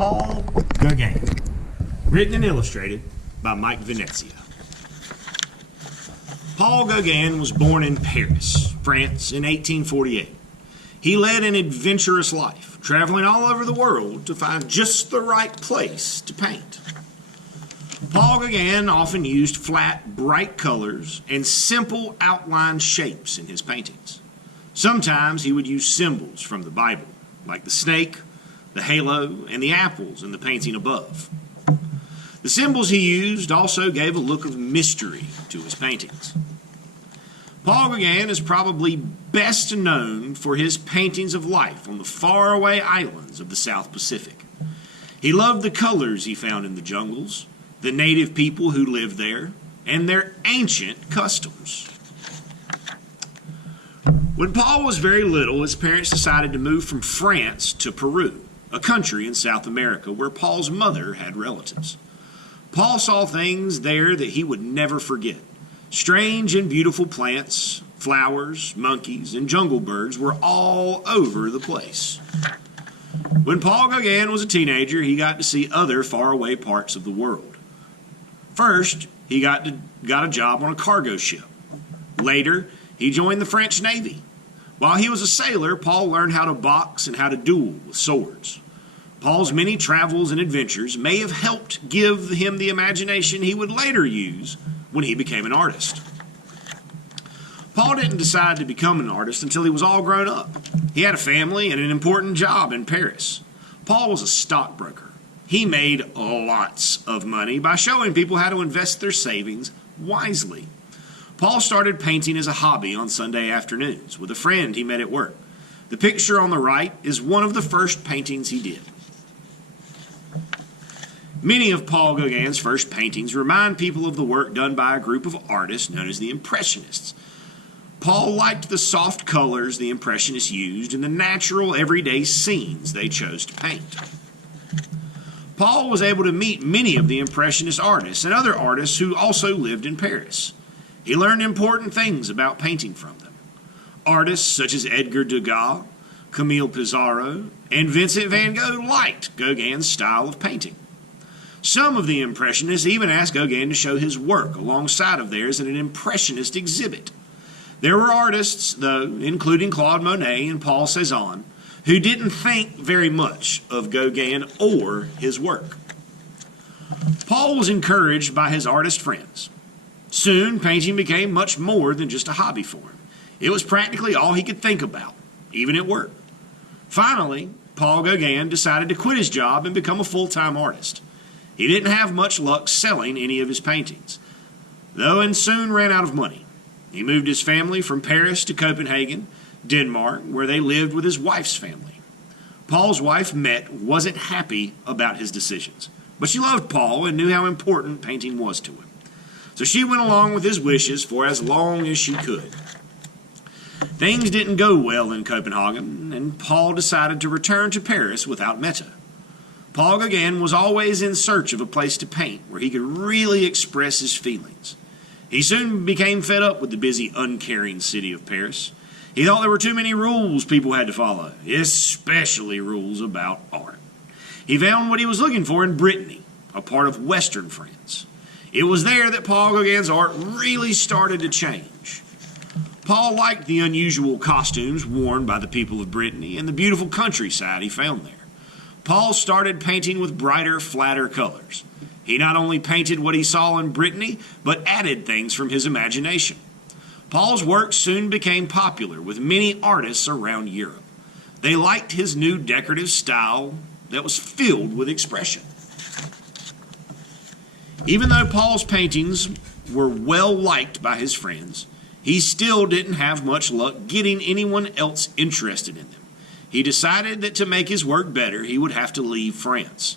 Paul Gauguin, written and illustrated by Mike Venezia. Paul Gauguin was born in Paris, France in 1848. He led an adventurous life, traveling all over the world to find just the right place to paint. Paul Gauguin often used flat, bright colors and simple outline shapes in his paintings. Sometimes he would use symbols from the Bible, like the snake, the halo, and the apples in the painting above. The symbols he used also gave a look of mystery to his paintings. Paul Gauguin is probably best known for his paintings of life on the faraway islands of the South Pacific. He loved the colors he found in the jungles, the native people who lived there, and their ancient customs. When Paul was very little, his parents decided to move from France to Peru, a country in South America where Paul's mother had relatives. Paul saw things there that he would never forget. Strange and beautiful plants, flowers, monkeys, and jungle birds were all over the place. When Paul Gauguin was a teenager, he got to see other faraway parts of the world. First, he got a job on a cargo ship. Later, he joined the French Navy. While he was a sailor, Paul learned how to box and how to duel with swords. Paul's many travels and adventures may have helped give him the imagination he would later use when he became an artist. Paul didn't decide to become an artist until he was all grown up. He had a family and an important job in Paris. Paul was a stockbroker. He made lots of money by showing people how to invest their savings wisely. Paul started painting as a hobby on Sunday afternoons with a friend he met at work. The picture on the right is one of the first paintings he did. Many of Paul Gauguin's first paintings remind people of the work done by a group of artists known as the Impressionists. Paul liked the soft colors the Impressionists used and the natural, everyday scenes they chose to paint. Paul was able to meet many of the Impressionist artists and other artists who also lived in Paris. He learned important things about painting from them. Artists such as Edgar Degas, Camille Pissarro, and Vincent van Gogh liked Gauguin's style of painting. Some of the Impressionists even asked Gauguin to show his work alongside of theirs at an Impressionist exhibit. There were artists, though, including Claude Monet and Paul Cézanne, who didn't think very much of Gauguin or his work. Paul was encouraged by his artist friends. Soon, painting became much more than just a hobby for him. It was practically all he could think about, even at work. Finally, Paul Gauguin decided to quit his job and become a full-time artist. He didn't have much luck selling any of his paintings, though, and soon ran out of money. He moved his family from Paris to Copenhagen, Denmark, where they lived with his wife's family. Paul's wife, Mette, wasn't happy about his decisions, but she loved Paul and knew how important painting was to him. So she went along with his wishes for as long as she could. Things didn't go well in Copenhagen, and Paul decided to return to Paris without Mette. Paul Gauguin was always in search of a place to paint where he could really express his feelings. He soon became fed up with the busy, uncaring city of Paris. He thought there were too many rules people had to follow, especially rules about art. He found what he was looking for in Brittany, a part of Western France. It was there that Paul Gauguin's art really started to change. Paul liked the unusual costumes worn by the people of Brittany and the beautiful countryside he found there. Paul started painting with brighter, flatter colors. He not only painted what he saw in Brittany, but added things from his imagination. Paul's work soon became popular with many artists around Europe. They liked his new decorative style that was filled with expression. Even though Paul's paintings were well liked by his friends, he still didn't have much luck getting anyone else interested in them. He decided that to make his work better, he would have to leave France.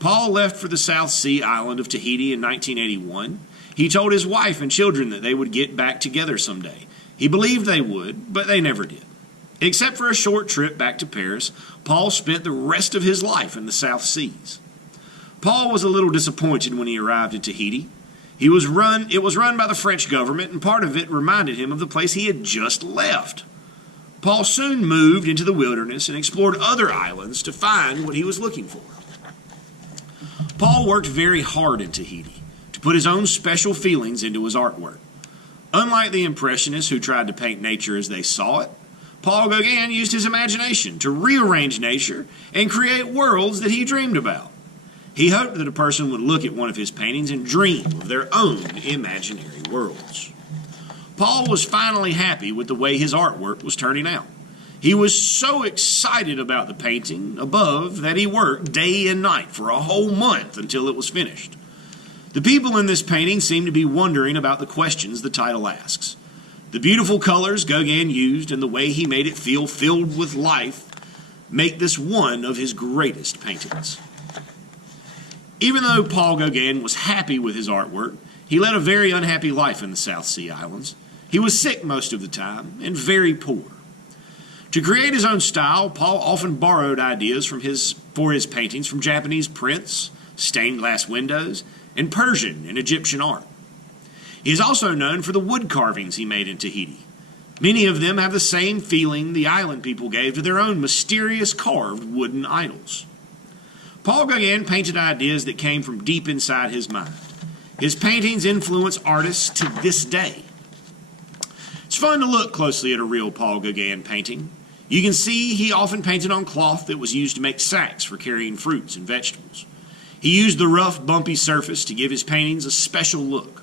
Paul left for the South Sea island of Tahiti in 1981. He told his wife and children that they would get back together someday. He believed they would, but they never did. Except for a short trip back to Paris, Paul spent the rest of his life in the South Seas. Paul was a little disappointed when he arrived in Tahiti. It was run by the French government, and part of it reminded him of the place he had just left. Paul soon moved into the wilderness and explored other islands to find what he was looking for. Paul worked very hard in Tahiti to put his own special feelings into his artwork. Unlike the Impressionists who tried to paint nature as they saw it, Paul Gauguin used his imagination to rearrange nature and create worlds that he dreamed about. He hoped that a person would look at one of his paintings and dream of their own imaginary worlds. Paul was finally happy with the way his artwork was turning out. He was so excited about the painting above that he worked day and night for a whole month until it was finished. The people in this painting seem to be wondering about the questions the title asks. The beautiful colors Gauguin used and the way he made it feel filled with life make this one of his greatest paintings. Even though Paul Gauguin was happy with his artwork, he led a very unhappy life in the South Sea Islands. He was sick most of the time and very poor. To create his own style, Paul often borrowed ideas for his paintings from Japanese prints, stained glass windows, and Persian and Egyptian art. He is also known for the wood carvings he made in Tahiti. Many of them have the same feeling the island people gave to their own mysterious carved wooden idols. Paul Gauguin painted ideas that came from deep inside his mind. His paintings influence artists to this day. It's fun to look closely at a real Paul Gauguin painting. You can see he often painted on cloth that was used to make sacks for carrying fruits and vegetables. He used the rough, bumpy surface to give his paintings a special look.